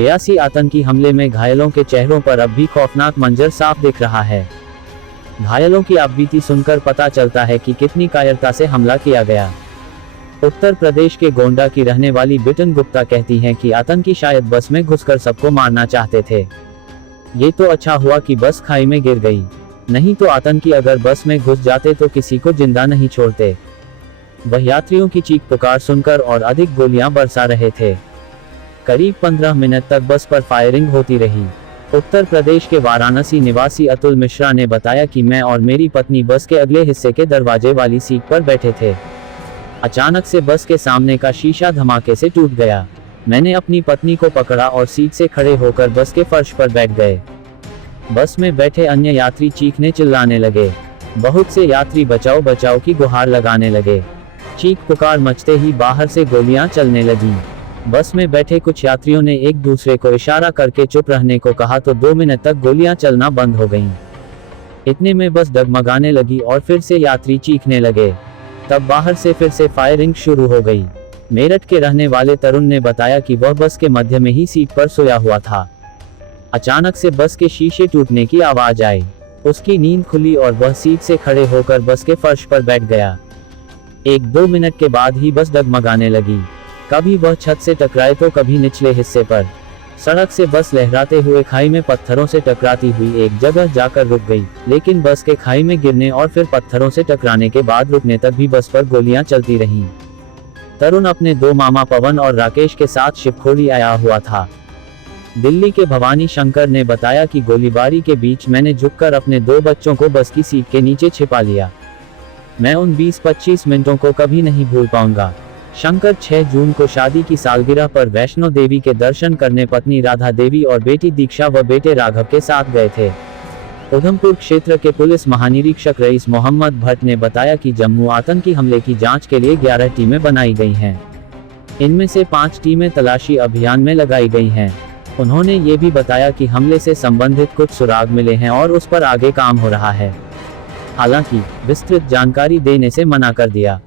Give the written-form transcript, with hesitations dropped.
रियासी आतंकी हमले में घायलों के चेहरों पर अब भी खौफनाक मंजर साफ दिख रहा है। घायलों की आपबीती सुनकर पता चलता है कि कितनी कायरता से हमला किया गया। उत्तर प्रदेश के गोंडा की रहने वाली बिटन गुप्ता कहती हैं कि आतंकी शायद बस में घुसकर सबको मारना चाहते थे। ये तो अच्छा हुआ कि बस खाई में गिर गई, नहीं तो आतंकी अगर बस में घुस जाते तो किसी को जिंदा नहीं छोड़ते। वह यात्रियों की चीख पुकार सुनकर और अधिक गोलियां बरसा रहे थे। करीब 15 मिनट तक बस पर फायरिंग होती रही। उत्तर प्रदेश के वाराणसी निवासी अतुल मिश्रा ने बताया कि मैं और मेरी पत्नी बस के अगले हिस्से के दरवाजे वाली सीट पर बैठे थे। अचानक से बस के सामने का शीशा धमाके से टूट गया। मैंने अपनी पत्नी को पकड़ा और सीट से खड़े होकर बस के फर्श पर बैठ गए। बस में बैठे अन्य यात्री चीखने चिल्लाने लगे। बहुत से यात्री बचाओ बचाओ की गुहार लगाने लगे। चीख पुकार मचते ही बाहर से गोलियां चलने लगीं। बस में बैठे कुछ यात्रियों ने एक दूसरे को इशारा करके चुप रहने को कहा तो 2 मिनट तक गोलियां चलना बंद हो गईं। इतने में बस डगमगाने लगी और फिर से यात्री चीखने लगे। तब बाहर से फिर से फायरिंग शुरू हो गई। मेरठ के रहने वाले तरुण ने बताया कि वह बस के मध्य में ही सीट पर सोया हुआ था। अचानक से बस के शीशे टूटने की आवाज आई। उसकी नींद खुली और वह सीट से खड़े होकर बस के फर्श पर बैठ गया। 1-2 मिनट के बाद ही बस डगमगाने लगी। कभी वह छत से टकराए तो कभी निचले हिस्से पर। सड़क से बस लहराते हुए खाई में पत्थरों से टकराती हुई एक जगह जाकर रुक गई, लेकिन बस के खाई में गिरने और फिर पत्थरों से टकराने के बाद रुकने तक भी बस पर गोलियां चलती रहीं। तरुण अपने 2 मामा पवन और राकेश के साथ शिवखोड़ी आया हुआ था। दिल्ली के भवानी शंकर ने बताया कि गोलीबारी के बीच मैंने झुककर अपने 2 बच्चों को बस की सीट के नीचे छिपा लिया। मैं उन 20-25 मिनटों को कभी नहीं भूल पाऊंगा। शंकर 6 जून को शादी की सालगिरह पर वैष्णो देवी के दर्शन करने पत्नी राधा देवी और बेटी दीक्षा व बेटे राघव के साथ गए थे। उधमपुर क्षेत्र के पुलिस महानिरीक्षक रईस मोहम्मद भट्ट ने बताया कि जम्मू आतंकी हमले की जांच के लिए 11 टीमें बनाई गई हैं। इनमें से 5 टीमें तलाशी अभियान में लगाई गई हैं। उन्होंने ये भी बताया कि हमले से संबंधित कुछ सुराग मिले हैं और उस पर आगे काम हो रहा है। हालांकि विस्तृत जानकारी देने से मना कर दिया।